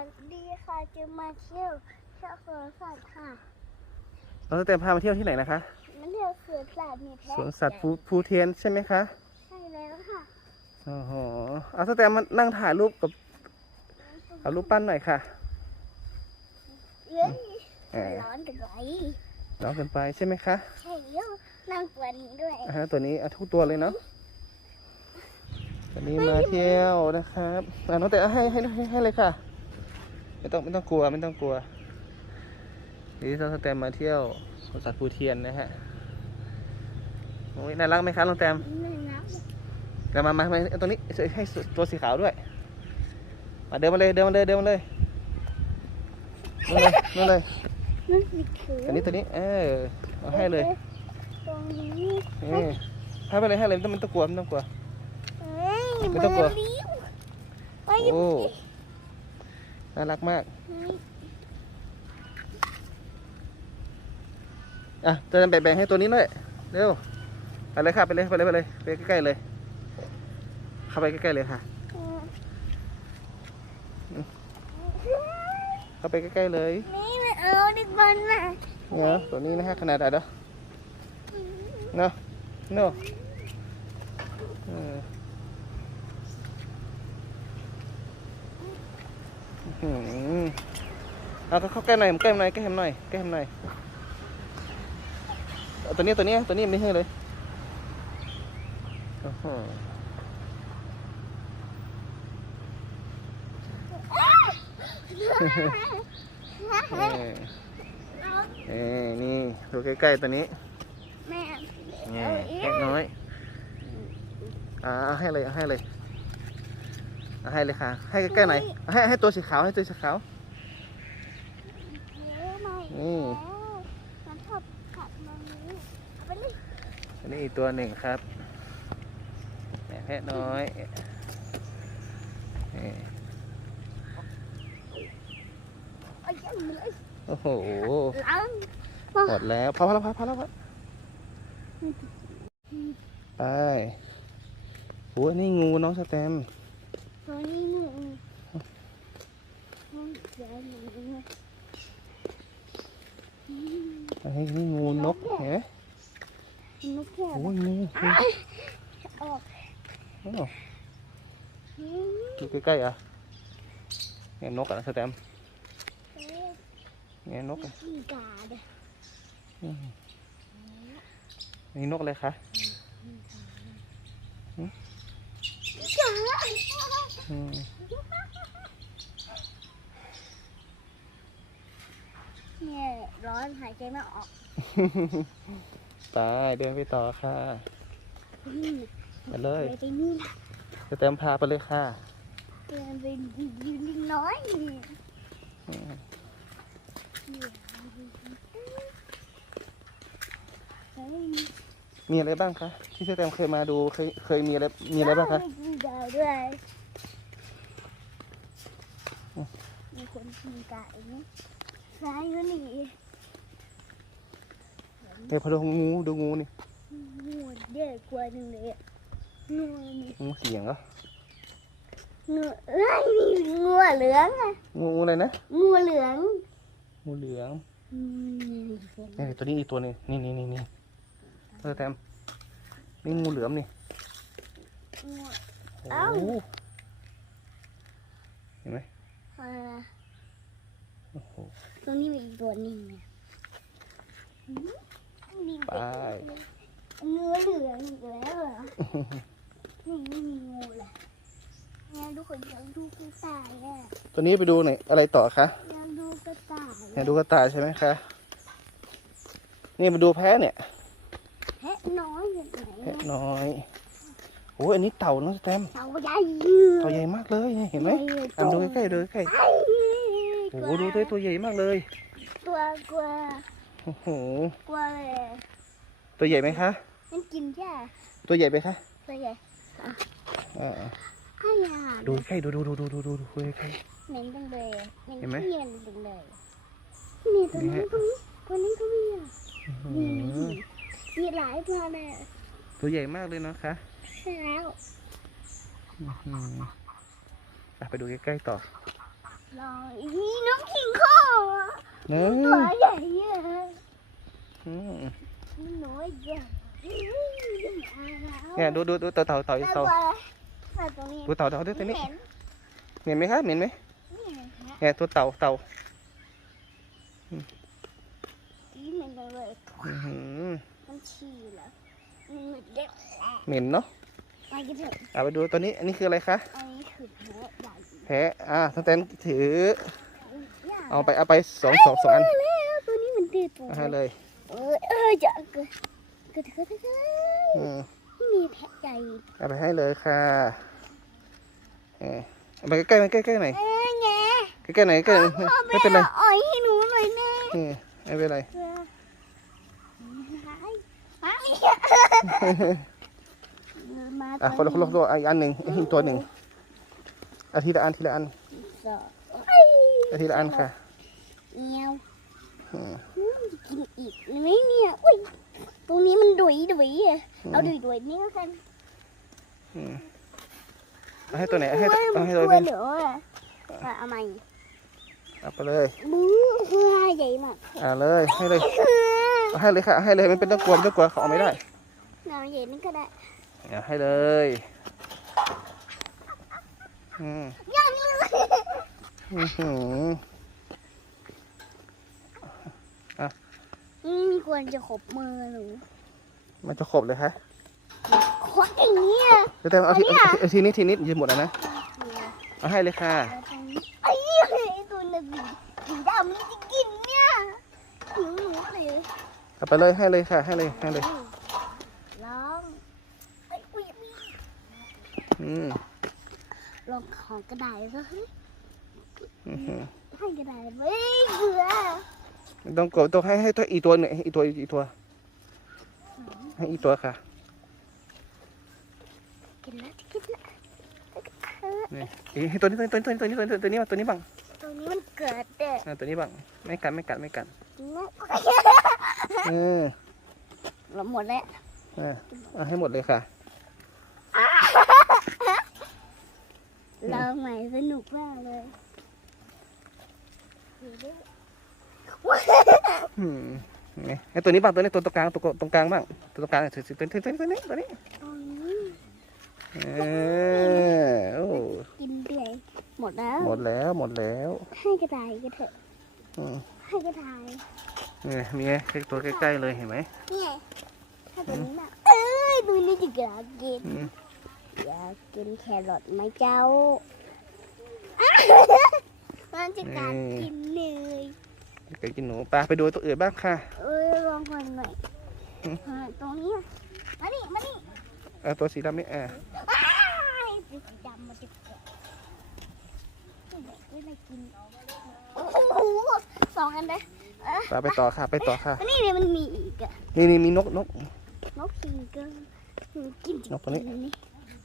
วัสดีค่ะจะมาเที่ยวชอบสวนสัตว์ค่ะเราจะเต็มพามาเที่ยวที่ไหนนะคะมันเที่ยวสวนสัตว์มีแพะสวนสัตว์ภูภูเทียนใช่ไหมคะใช่แล้วค่ะโอ้โหเอาสแตมมานั่งถ่ายรูปกับเอารูปปั้นหน่อยค่ะเย้ยแหมร้อนกันไว้น้องเกินไปใช่ไหมคะใช่แล้วนั่งตัวนี้ด้วยอ่าฮะตัวนี้เอาทุกตัวเลยเนาะตัวนี้มาเที่ยวนะครับอ่าน้องแต่เอาให้ให้ให้ให้เลยค่ะ ไม่ต้องไม่ต้องกลัวไม่ต้องกลัวนี่เราสแตมมาเที่ยวสวนสัตว์ภูเทียนนะฮะโอ้ยน่ารักไหมคะน้องแตมนี่นะเดี๋ยวมามามาเอาตัวนี้ให้ตัวสีขาวด้วย มาเดินมาเลยเดินมาเลยเดินมาเลยนู่นเลยนู่นเลยนั่นสิคือตัวนี้ตัวนี้ เออเอาให้เลยตรงนี้นี่ให้ไปเลยให้เลยไม่ต้องไม่ต้องกลัวไม่ต้องกลัวเฮ้ยไม่ต้องกลัวเบร์ริ้วไปโอ้ น่ารักมาก อะจะแบ่งๆให้ตัวนี้ด้วยเร็ว ไปเลยค่ะ ไปเลย ไปเลย ไปเลย ไปใกล้ๆเลย เข้าไปใกล้ๆเลยค่ะ เข้าไปใกล้ๆเลย นี่มันเอาดีกว่านะเนี่ยตัวนี้นะฮะขนาดไหนเด้อเนาะเนาะเอออื้อหือ เอาเข้าใกล้หน่อยใกล้หน่อยใกล้หน่อยใกล้หน่อยเอาตัวนี้ตัวนี้ตัวนี้ไม่ให้เลยโอ้โหเออเออนี่ดูใกล้ๆตัวนี้แม่นี่เล็กน้อยอ่าเอาให้เลยเอาให้เลยเอาให้เลยค่ะ ให้ใกล้ๆหน่อยเอาให้ให้ตัวสีขาวให้ตัวสีขาว เยอะหน่อยนี่แล้วมันชอบกัดตรงนี้เอาไปเลยอันนี้อีกตัวหนึ่งครับแหม่แพะน้อยนี่เอาเยอะเลยโอ้โหล้างหมดแล้วพอพอแล้วพอพอแล้วพอไปโอ้ยนี่งูน้องสแตมป์ ตัวนี้หนึ่งเดี๋ยวหนึ่งเฮ้ยนี่งูนกเห็นไหมนกแก้วโอ้ยงูงูออกโอ้ดูใกล้ๆอะเนี่ยนกอะสแตมป์เนี่ยนกอะขี้กาเด้ออืมนี่นกอะไรคะจ้าอืม เนี่ยร้อนหายใจไม่ออกไปเดินไปต่อค่ะไปเลยไปที่นี่สแตมป์พาไปเลยค่ะเดินไปยืนน้อยอืมเฮ้ยมีอะไรบ้างคะที่สแตมป์เคยมาดูเคยเคยมีอะไรมีอะไรบ้างคะมี ดาวด้วย มีคนกินไก่ไหมร้ายก็หนีเดี๋ยวพอดูงูดูงูนี่งูเด็กกว่าหนึ่งเลยอะงูนี่งูเสียงเหรองูเอ้ยนี่งูเหลืองอะงูอะไรนะงูเหลืองงูเหลืองอืมนี่ตัวนี้อีกตัวหนึงนี่นี่นี่นี่เออแตมนี่งูเหลือมนี่งู โอ้เอ้าโหเห็นไหมอ่าโอ้โหตรงนี้มีอีกตัวหนึงเนี่ยอืมนี่ไปงูเหลืองอีกแล้วเหรอนี่ไม่มีงูเลยเนี่ยทุกคนยังดูกระต่ายอะตัวนี้ไปดูหน่อยอะไรต่อคะยังดูกระต่ายอยากดูกระต่ายใช่ไหมคะนี่มาดูแพะเนี่ยแพะน้อยอย่างไหนแพะน้อยโอ้ยอันนี้เต่าน้องสแตมเต่าใหญ่เต่าใหญ่มากเลยเนี่ยเห็นไหมตามดูใกล้ๆดูใกล้ๆโอ้โหดูตัวตัวใหญ่มากเลย ตัวกลัวโอ้โหกลัวเลยตัวใหญ่ไหมคะมันกินแค่ตัวใหญ่ไหมคะตัวใหญ่อ่าให้อาหารดูใกล้ดูดูดูดูดูดูดูใกล้เหม็นจังเลยเหม็นเห็นไหมเย็นจังเลยนี่ตัวนี้ตัวนี้ตัวนี้ก็มีอะๆอื้อนี่หือมีหลายตัวเลยตัวใหญ่มากเลยนะคะ ใช่แล้วอื้อหืออะไปดูใกล้ๆต่อลองอีน้องคิงข้าวอะเนื้ตัวใหญ่อะอืมน้อยใหญ่เนี่ยดูดูดูเต่าเต่าเต่าตัวเต่าอะไรตัวตรงนี้ดูเต่าเต่าด้วยตัวนี้เห็นเหม็นไหมคะเหม็นไหมนี่เห็นฮะเนี่ยตัวเต่าเต่าอีเหม็นเลยอื้อหือมันฉี่เหรอมันเหมือนเด็กแหละเหม็นเนาะ ไปกันเถอะเอาไปดูตัวนี้อันนี้คืออะไรคะอันนี้คือแพ้ใหญ่แพะอ่าตั้งแต่ถือใหญ่เอาไปเอาไปสองสองสองอันเอาแล้วตัวนี้มันดื้อตัวเอาให้เลยเออเออจะเกิดเกิดเกิดเกิดอืมมีแพะใหญ่เอาไปให้เลยค่ะเออเอาไปใกล้ๆหน่อยใกล้ๆหน่อยเอ้ยแง่ใกล้ๆหน่อยใกล้ๆหน่อยพ่อไม่เป็นไรอ่อยให้หนูหน่อยแน่นี่ไม่เป็นไรเพื่ อหายหายมาอะคนละคนละตัวอะอีกอันหนึ่งอีกตัวหนึ่งอาทีละอันทีละอันสองอาทีละอันค่ะเงี้ยวอืมอืมกินอีกไหมเนี่ยอุ้ยตรงนี้มันดุยดุยอะเอาดุยดุยนี่ก็กันอืมเอาให้ตัวไหนเอาให้ตัวเอาให้ตัตัววเป็นเหลืออะอะเอาใหม่เอาไปเลยบู๊คือใหญ่มากอ่าเลยให้เลยเอาให้เลยค่ะเอาให้เลยมันเป็นต้องกลัวไม่ต้องกลัวเขาเอาไม่ได้น้ำใหญ่นี่ก็ได้ เอาให้เลยอืมยังเลยอื้อหือนี่มีควรจะขบมือหนูมันจะขบเลยคะขวดอย่างเนี้ย เดี๋ยวแต่เอาทีอันเนี้ย เอาทีนี้ทีนี้ยืมหมดแล้วนะ เอาให้เลยค่ะแล้วตรงนี้ไอ้ไอ้ตัวนั้นสีสีดำนี่จะกินเนี่ยหิวหนูเลยเอาไปเลยให้เลยค่ะ ให้เลยให้เลยลองไอ้ยอุ้ยมี อืม ลองของ กระดาษซะเฮ้ยอื้อหือให้กระดาษไม่เบื่อไม่ต้องกลัวต้องให้ให้ตัวอีกตัวหนึ่งอีกตัวอีกตัว ให้อีกตัวค่ะกินแล้วกินแล้วนี่อีกตัวนี้ตัวนี้ตัวนี้ตัวนี้ตัวนี้ตัวนี้ตัวนี้บ้างตรงนี้มันเกิดเด็กอ่าตัวนี้บ้างไม่กัดไม่กัดไม่กัดนะเออเราหมดแล้วอ่าเอาให้หมดเลยค่ะ ลองใหม่สนุกมากเลยอืมนี่ไอ้ตัวนี้บ้างตัวนี้ตัวตรงกลางตัวตรงกลางบ้างตัวตรงกลางตัวตัวตัวตัวนี้ตัวนี้ตรงนี้เออโอ้กินเดือยหมดแล้ว หมดแล้วหมดแล้ว ให้กระต่ายกันเถอะอืมให้กระต่ายนี่มีไงตัวใกล้ๆเลยเห็นไหมนี่ไงถ้าตัวนี้แบบเอ้ยตัวนี้จะอยากกิน อืมอยากกินแครอทไหมเจ้า มันจะกัดกินเลยไปกินหนูปลาไปดูตัวอื่นบ้างค่ะ เอ้ยลองก่อนหน่อยอืมอ่าตรงนี้อะมานี่มานี่เอาตัวสีดำนี่อ่าอ้ายสีดำมันจะแก่ไม่ได้กิน โอ้โหสองอันเลยปลาไปต่อค่ะ ไปต่อค่ะอันนี้เนี่ยมันมีอีกอะนี่นี่มีนกนก นกคิงเกิลหนูกินจริงนกตัวนี้ๆนี่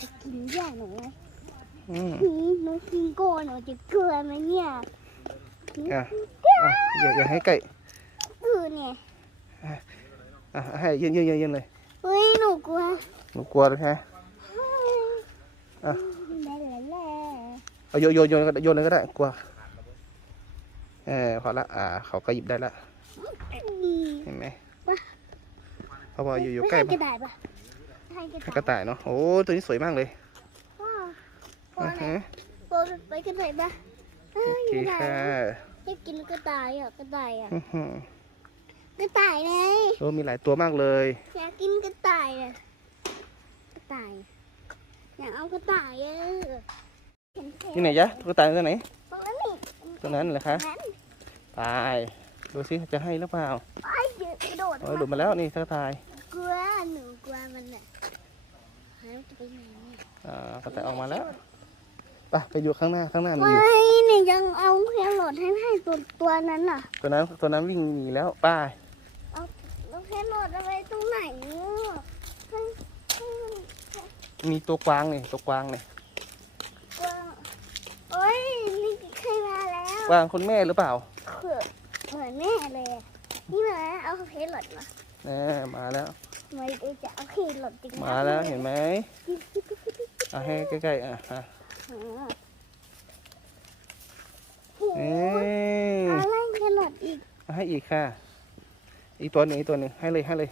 จะกินแย่หนูไหมอืมหืมนกคิงโก้หนูจะเกลือไหมเนี่ยอะอะอย่าอย่าให้ใกล้เออเนี่ยอะให้ยืนยืนยืนยืนเลยเฮ้ยหนูกลัวหนูกลัวเลยฮะอะแล่แล่แล่เอาโยนโยนโยนก็ได้โยนเลยก็ได้กลัวเออพอละอ่าเขาก็หยิบได้ละอืมเห็นไหมว่ะเพราะว่าอยู่อยู่ไม่ใกล้ให้กบ้าระนดาษปะ ให้กระให้ดาษกระต่ายเนาะ โอ้ ตัวนี้สวยมากเลยว้าวพออ่าแล้วฮะพอไปกระต่ายปะเอ้โอยเคกระต่ายค่ะอยากกินกระต่ายอะ กระต่ายอะอื้อหือกระต่ายไงโอ้มีหลายตัวมากเลย อยากกินกระต่ายอะกระต่าย อยากเอากระต่ายอะเห็นแค่ที่ไหนจ๊ะตัวกระต่ายตัวไหนตรงนั้นนี่ตัวนั้นเหรอคะนั้นไปดูสิจะให้หรือเปล่าไอ้เดี๋ยวกระโดดโอ้ยหลุดมาแล้วนี่กระต่าย กลัวหนูกลัวมัน อะหายจะไปไหนเนี่ยอ่ากระต่ายออกมาแล้วไปไปอยู่ข้างหน้าข้างหน้ามีไม่อยู่เนี่ยยังเอาแครอทให้ให้ตัวตัวนั้นอะ ตัวนั้นตัวนั้นวิ่งหนีแล้วไป้ายแล้วแครอทเอาไว้ตรงไหนเนี่ยให้ให้มันมีตัวกวางนี่ตัวกวางนี่กลัวโอ้ยนี่เคยมาแล้วกวางคุณแม่หรือเปล่าเผื่อเหมือนแม่เลยอะนี่มาเอาแครอทมา แน่มาแล้ว ไม่ได้จะเอาแครอทจริงๆมาแล้วเห็นไหมอะให้ใกล้ๆอะอะอ๋อให้อีกค่ะ อีกตัวหนึ่งอีกตัวหนึ่งให้เลยให้เลย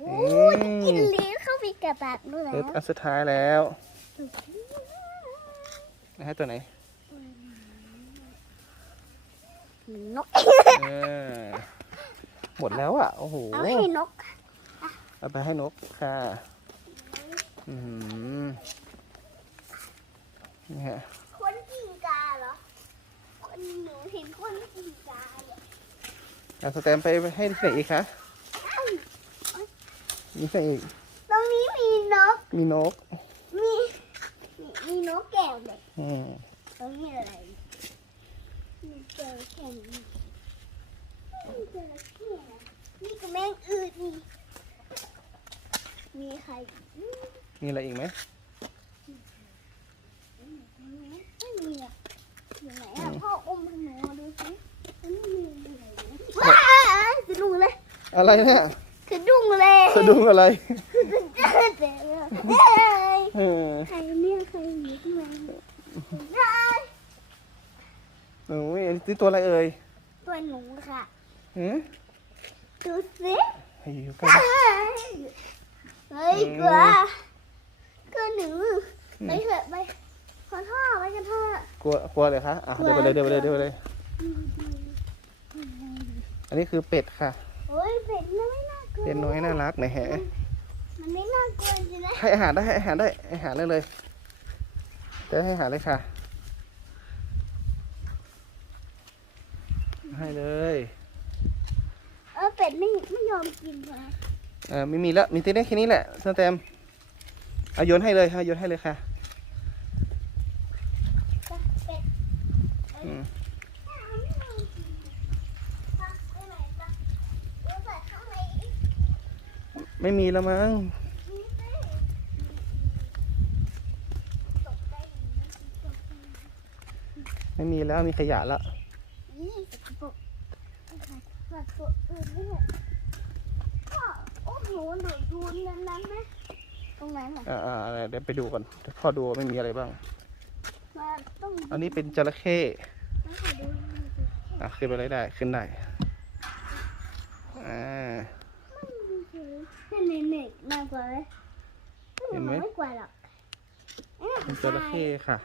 โอ้ยกินลิ้นเข้าไปกับปากด้วยเออแล้วอันสุดท้ายแล้วให้ตัวไหนนกเออ หมดแล้วอะ โอ้โห เอาให้นกเอาไปให้นกค่ะอืมนี่ฮะคนกินกาเหรอ คนหนูเห็นคนกินกาเนี่ยเอาสแตมป์ไปให้ที่ไหนอีกคะมีที่ไหนอีก ตรงนี้มีนก มีนก มี มีมีนกแก้วเลยอืมตรงนี้อะไร มีเจอแค่นี้มีเจอแค่นะนี่ก็แมงอืดนี่ มีใครอีกมีอะไรอีกไหมไม่มีอะอยู่ไหนอะพ่ออมให้หนูดูสิมันไม่มีอะไรเลยว้ายสะดุ้งเลยอะไรเนี่ยสะดุ้งเลยสะดุ้งอะไรสะดุ้งเลยเฮ้ยเออใครเนี่ยใครอยู่ข้างในได้โอ้ยอันนี้ตัวอะไรเอ่ยตัวหนูค่ะหือดูสิให้อยู่ใกล้ เฮ้ยกลัวกลัวหนูไปเถอะไปขอโทษไปกันเถอะกลัวกลัวเลยคะอะเดี๋ยวไปเลยเดี๋ยวไปเลยเดี๋ยวไปเลย อันนี้คือเป็ดค่ะ โอ้ยเป็ดน้อยน่ากลัวเป็ดน้อยน่ารักไหนแฮะมันไม่น่ากลัวจริงนะให้อาหารได้ให้อาหารได้ให้อาหารได้เลยจะให้อาหารเลยค่ะ ให้เลย เออเป็ดไม่ไม่ยอมกินเลย เออไม่มีแล้วมีแต่ได้แค่นี้แหละสแตมป์เอาโยนให้เลยค่ะโยนให้เลยค่ะเป็ดอืมไม่ยอมกินไปไปไหนจ๊ะเดี๋ยวใส่ข้างในอีกไม่มีแล้วมั้งนี่สิตกใจหนูนะตกใจไม่มีแล้วมีขยะแล้ว หหนูดูนั้นนั้นไหมตรงไหนน่ะอ่าอ่าอะไรเดี๋ยวไปดูก่อนเดี๋ยวพ่อดูว่าไม่มีอะไรบ้าง มาต้องอันนี้เป็นจระเข้ต้องขอดูมันสิอะขึ้นไปเลยได้ขึ้นได้อ่านั่นเน็กมากกว่าไหมเห็นไหมไม่กลัวหรอกเอ้ยเป็นจระเข้ค่ะ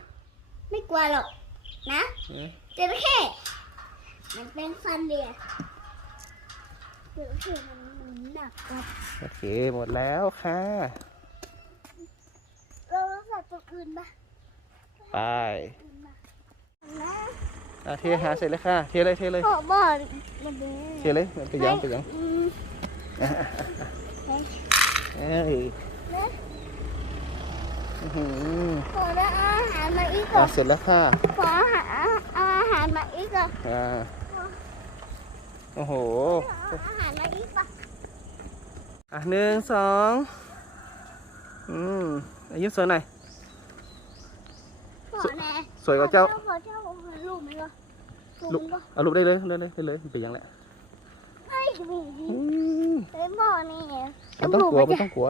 ไม่กลัวหรอกนะเอ๊ะจระเข้มันเป็นฟันเดียจระเข้มันมัน หนักกว่าโอเคหมดแล้วค่ะเราสัตว์ตัวอื่นปะไปอื่นปะนะอะเทหาเสร็จเลยค่ะ เทเลยเทเลยพ่อบอกมันเป็นเทเลยมันไปยังไปยังอืมเอ้ยนะอื้อหือขอได้อาหารมาอีกก่อะอนเสร็จแล้วค่ะขออาหารเอาอาหารมาอีกก่อนอ่าโอ้โหเอาอาหารมาอีกปะ อะหนึ่งสองอืมอายุสวยหน่อย ขอแน่สวยกว่าเจ้าขอเจ้าขอลูกไหมก็ลูกก็เอารูปได้เลยได้เลยได้เลยไปยังแหละไม่มีอืมเฮ้ยบ่อนี่ไม่ต้องกลัวไม่ต้องกลัว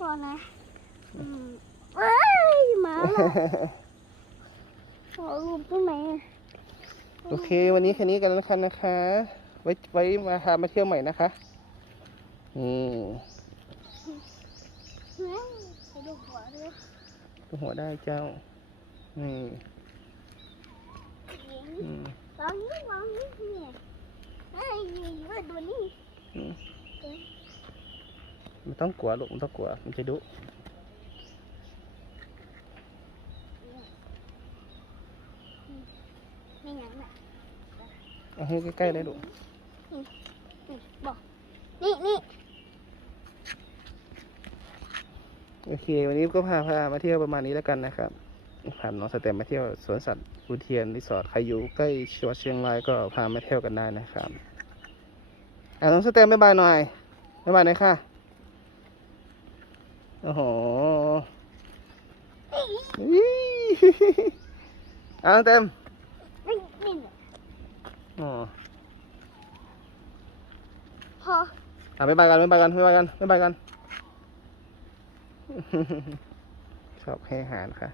บ่อนะอืมเอ้ยหมาหรอกขอรูปตรงไหนอะโอเค วันนี้แค่นี้กันแล้วกันนะคะ ไว้ไว้มาพามาเที่ยวใหม่นะคะ นี่เฮ้ยไปดูหัวด้วยดูหัวได้เจ้า โอเค วันนี้ก็พาพามาเที่ยวประมาณนี้แล้วกันนะครับพาน้องสแตมมาเที่ยวสวนสัตว์ภูเทียนรีสอร์ทใครอยู่ใกล้จังหวัดเชียงรายก็พามาเที่ยวกันได้นะครับอะน้องสแตมบ๊ายบายหน่อยบ๊ายบายหน่อยค่ะโอ้โหอี้อะน้องเต็มนี่นี่เนี่ยอ๋อพออะบ๊ายบายกันบ๊ายบายกันบ๊ายบายกันบ๊ายบายกัน ชอบให้อาหารค่ะ